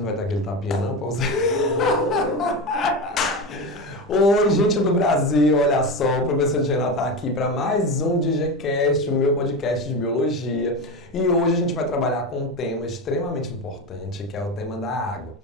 Não vai dar aquele tapinha não, pra você? Oi, gente do Brasil, olha só, o professor Diana está aqui para mais um DigiCast, o meu podcast de biologia. E hoje a gente vai trabalhar com um tema extremamente importante, que é o tema da água.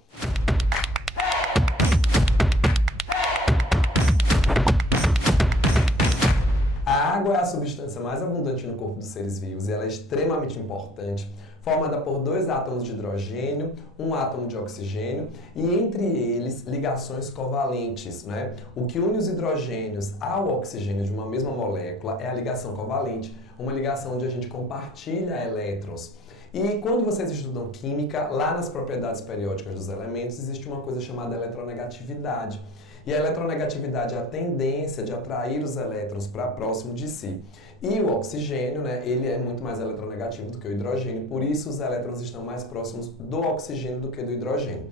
A água é a substância mais abundante no corpo dos seres vivos e ela é extremamente importante, formada por dois átomos de hidrogênio, um átomo de oxigênio e entre eles ligações covalentes, né? O que une os hidrogênios ao oxigênio de uma mesma molécula é a ligação covalente, uma ligação onde a gente compartilha elétrons. E quando vocês estudam química, lá nas propriedades periódicas dos elementos existe uma coisa chamada eletronegatividade. E a eletronegatividade é a tendência de atrair os elétrons para próximo de si. E o oxigênio, né, ele é muito mais eletronegativo do que o hidrogênio, por isso os elétrons estão mais próximos do oxigênio do que do hidrogênio.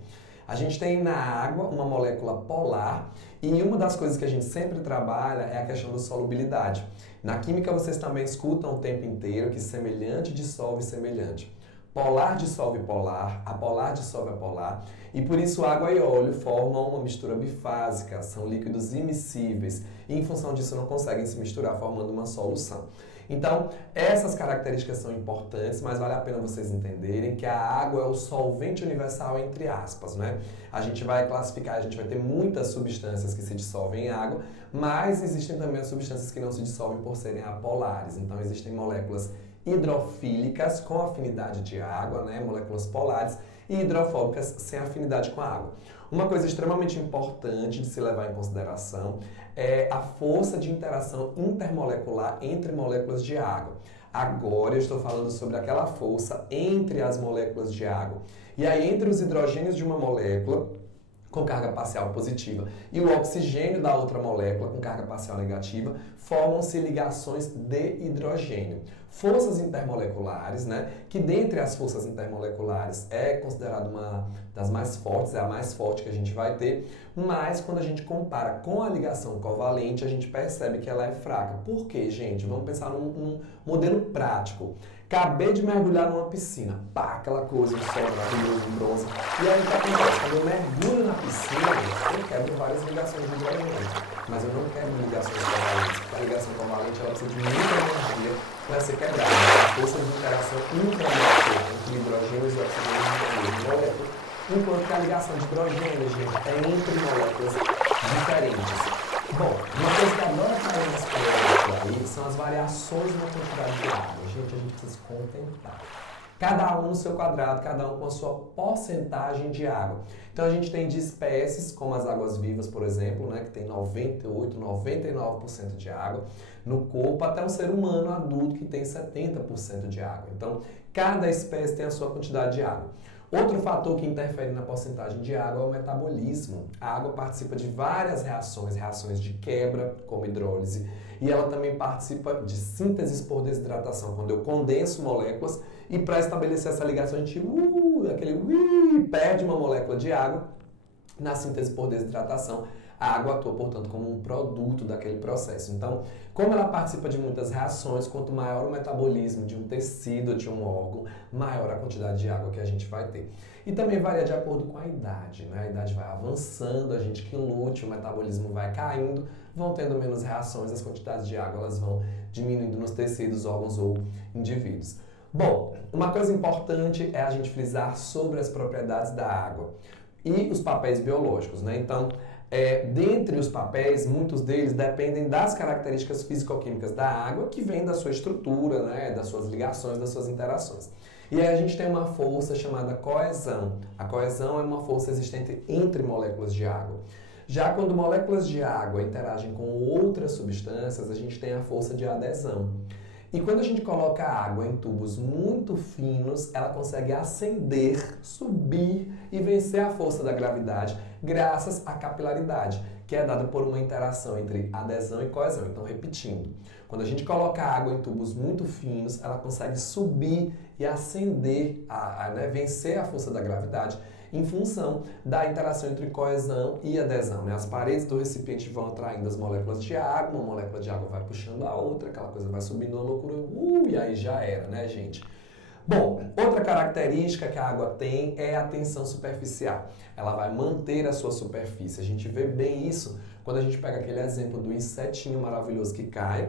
A gente tem na água uma molécula polar e uma das coisas que a gente sempre trabalha é a questão da solubilidade. Na química vocês também escutam o tempo inteiro que semelhante dissolve semelhante. Polar dissolve polar, apolar dissolve apolar, e por isso água e óleo formam uma mistura bifásica, são líquidos immiscíveis, e em função disso não conseguem se misturar formando uma solução. Então, essas características são importantes, mas vale a pena vocês entenderem que a água é o solvente universal entre aspas, né? A gente vai classificar, a gente vai ter muitas substâncias que se dissolvem em água, mas existem também as substâncias que não se dissolvem por serem apolares, então existem moléculas hidrofílicas com afinidade de água, né, moléculas polares, e hidrofóbicas sem afinidade com a água. Uma coisa extremamente importante de se levar em consideração é a força de interação intermolecular entre moléculas de água. Agora eu estou falando sobre aquela força entre as moléculas de água. E aí entre os hidrogênios de uma molécula com carga parcial positiva e o oxigênio da outra molécula com carga parcial negativa, formam-se ligações de hidrogênio. Forças intermoleculares, né, que dentre as forças intermoleculares é considerada uma das mais fortes, é a mais forte que a gente vai ter, mas quando a gente compara com a ligação covalente, a gente percebe que ela é fraca. Por quê, gente? Vamos pensar num modelo prático. Acabei de mergulhar numa piscina, pá, aquela coisa, um sol maravilhoso, um bronze. E aí o que acontece? Quando eu mergulho na piscina, eu quebro várias ligações de hidrogênio. Mas eu não quebro ligações covalentes, porque a ligação covalente ela precisa de muita energia para ser quebrada. A força de interação intramolecular entre hidrogênios e oxigênios de moléculas. Enquanto que a ligação de hidrogênio, gente, é entre moléculas diferentes. Bom, uma coisa que agora está aí são as variações na quantidade de água. Gente, a gente precisa se contentar. Cada um no seu quadrado, cada um com a sua porcentagem de água. Então a gente tem de espécies, como as águas vivas, por exemplo, né, que tem 98, 99% de água no corpo, até um ser humano adulto que tem 70% de água. Então, cada espécie tem a sua quantidade de água. Outro fator que interfere na porcentagem de água é o metabolismo. A água participa de várias reações de quebra, como hidrólise, e ela também participa de síntese por desidratação, quando eu condenso moléculas e para estabelecer essa ligação a gente perde uma molécula de água na síntese por desidratação. A água atua, portanto, como um produto daquele processo. Então, como ela participa de muitas reações, quanto maior o metabolismo de um tecido, de um órgão, maior a quantidade de água que a gente vai ter. E também varia de acordo com a idade, né? A idade vai avançando, a gente que lute, o metabolismo vai caindo, vão tendo menos reações, as quantidades de água elas vão diminuindo nos tecidos, órgãos ou indivíduos. Bom, uma coisa importante é a gente frisar sobre as propriedades da água e os papéis biológicos, né? Então, dentre os papéis, muitos deles dependem das características físico-químicas da água, que vem da sua estrutura, né, das suas ligações, das suas interações. E aí a gente tem uma força chamada coesão. A coesão é uma força existente entre moléculas de água. Já quando moléculas de água interagem com outras substâncias, a gente tem a força de adesão. E quando a gente coloca a água em tubos muito finos, ela consegue ascender, subir e vencer a força da gravidade graças à capilaridade, que é dada por uma interação entre adesão e coesão. Então, repetindo, quando a gente coloca a água em tubos muito finos, ela consegue subir e ascender, vencer a força da gravidade em função da interação entre coesão e adesão, né? As paredes do recipiente vão atraindo as moléculas de água, uma molécula de água vai puxando a outra, aquela coisa vai subindo uma loucura, e aí já era, né, gente? Bom, outra característica que a água tem é a tensão superficial. Ela vai manter a sua superfície. A gente vê bem isso quando a gente pega aquele exemplo do insetinho maravilhoso que cai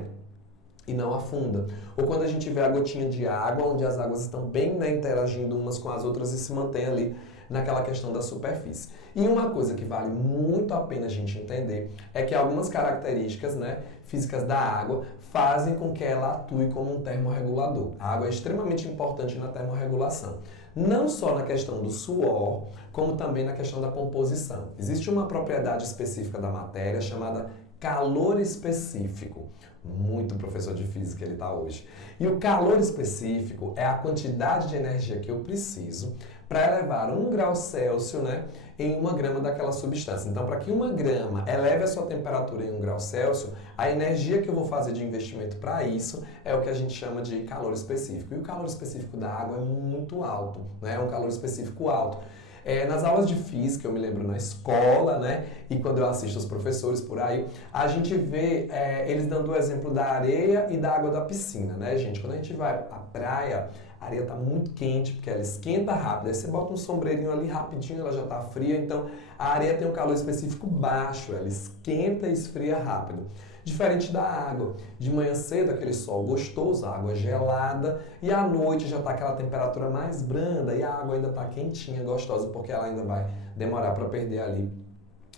e não afunda. Ou quando a gente vê a gotinha de água, onde as águas estão bem, né, interagindo umas com as outras e se mantém ali naquela questão da superfície. E uma coisa que vale muito a pena a gente entender é que algumas características, né, físicas da água fazem com que ela atue como um termorregulador. A água é extremamente importante na termorregulação. Não só na questão do suor, como também na questão da composição. Existe uma propriedade específica da matéria chamada calor específico. Muito professor de física ele está hoje. E o calor específico é a quantidade de energia que eu preciso para elevar 1 grau Celsius, né, em 1 grama daquela substância. Então, para que 1 grama eleve a sua temperatura em 1 grau Celsius, a energia que eu vou fazer de investimento para isso é o que a gente chama de calor específico. E o calor específico da água é muito alto, né? É um calor específico alto. Nas aulas de física, eu me lembro na escola, né? E quando eu assisto os professores por aí, a gente vê eles dando o exemplo da areia e da água da piscina, né, gente? Quando a gente vai à praia, a areia tá muito quente, porque ela esquenta rápido. Aí você bota um sombreirinho ali rapidinho, ela já tá fria. Então, a areia tem um calor específico baixo, ela esquenta e esfria rápido. Diferente da água. De manhã cedo, aquele sol gostoso, a água gelada, e à noite já está aquela temperatura mais branda e a água ainda está quentinha, gostosa, porque ela ainda vai demorar para perder ali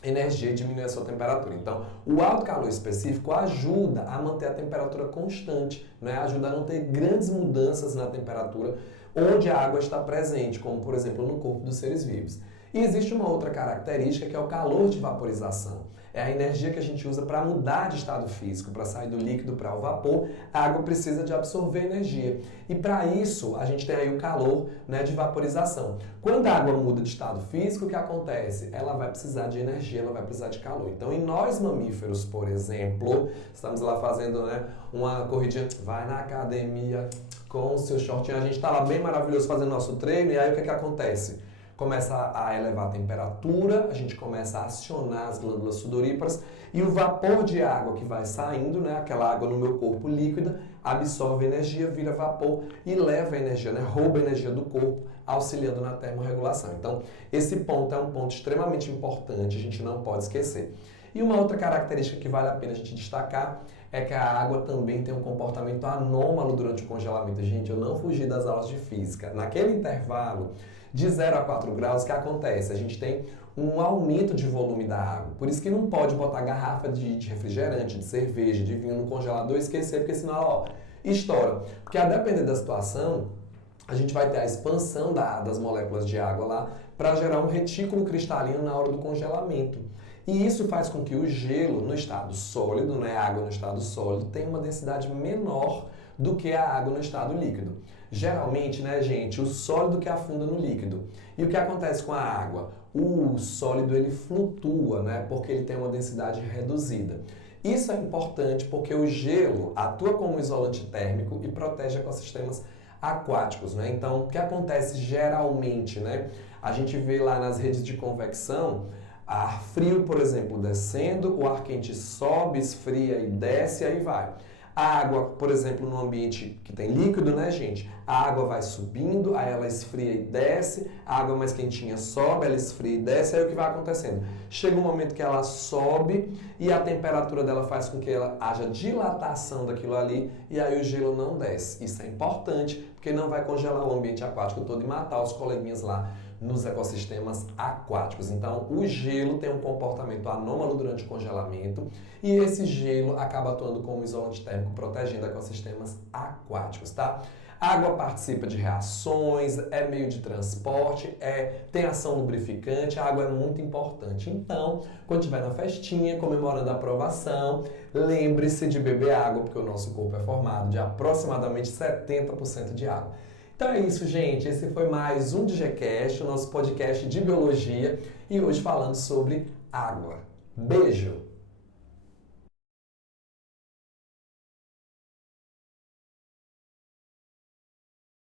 energia e diminuir a sua temperatura. Então, o alto calor específico ajuda a manter a temperatura constante, né? Ajuda a não ter grandes mudanças na temperatura onde a água está presente, como por exemplo no corpo dos seres vivos. E existe uma outra característica que é o calor de vaporização. É a energia que a gente usa para mudar de estado físico, para sair do líquido para o vapor. A água precisa de absorver energia. E para isso, a gente tem aí o calor, né, de vaporização. Quando a água muda de estado físico, o que acontece? Ela vai precisar de energia, ela vai precisar de calor. Então, em nós mamíferos, por exemplo, estamos lá fazendo, né, uma corridinha, vai na academia com o seu shortinho, a gente está lá bem maravilhoso fazendo nosso treino, e aí o que acontece? Começa a elevar a temperatura, a gente começa a acionar as glândulas sudoríparas e o vapor de água que vai saindo, né, aquela água no meu corpo líquida, absorve energia, vira vapor e leva a energia, né, rouba a energia do corpo, auxiliando na termorregulação. Então, esse ponto é um ponto extremamente importante, a gente não pode esquecer. E uma outra característica que vale a pena a gente destacar é que a água também tem um comportamento anômalo durante o congelamento. Gente, eu não fugi das aulas de física. Naquele intervalo de 0 a 4 graus, o que acontece? A gente tem um aumento de volume da água. Por isso que não pode botar garrafa de refrigerante, de cerveja, de vinho no congelador e esquecer, porque senão, ó, estoura. Porque a depender da situação, a gente vai ter a expansão das moléculas de água lá para gerar um retículo cristalino na hora do congelamento. E isso faz com que o gelo no estado sólido, né, a água no estado sólido, tenha uma densidade menor do que a água no estado líquido. Geralmente, né, gente, o sólido que afunda no líquido. E o que acontece com a água? O sólido ele flutua, né, porque ele tem uma densidade reduzida. Isso é importante porque o gelo atua como isolante térmico e protege ecossistemas aquáticos, né? Então, o que acontece geralmente, né? A gente vê lá nas redes de convecção, ar frio, por exemplo, descendo, o ar quente sobe, esfria e desce, aí vai. A água, por exemplo, no ambiente que tem líquido, né, gente? A água vai subindo, aí ela esfria e desce, a água mais quentinha sobe, ela esfria e desce, aí o que vai acontecendo? Chega um momento que ela sobe e a temperatura dela faz com que ela haja dilatação daquilo ali e aí o gelo não desce. Isso é importante, porque não vai congelar o ambiente aquático todo e matar os coleguinhas lá nos ecossistemas aquáticos. Então, o gelo tem um comportamento anômalo durante o congelamento e esse gelo acaba atuando como isolante térmico, protegendo ecossistemas aquáticos, tá? A água participa de reações, é meio de transporte, tem ação lubrificante, a água é muito importante. Então, quando estiver na festinha, comemorando a aprovação, lembre-se de beber água, porque o nosso corpo é formado de aproximadamente 70% de água. Então é isso, gente. Esse foi mais um DigiCast, o nosso podcast de biologia, e hoje falando sobre água. Beijo!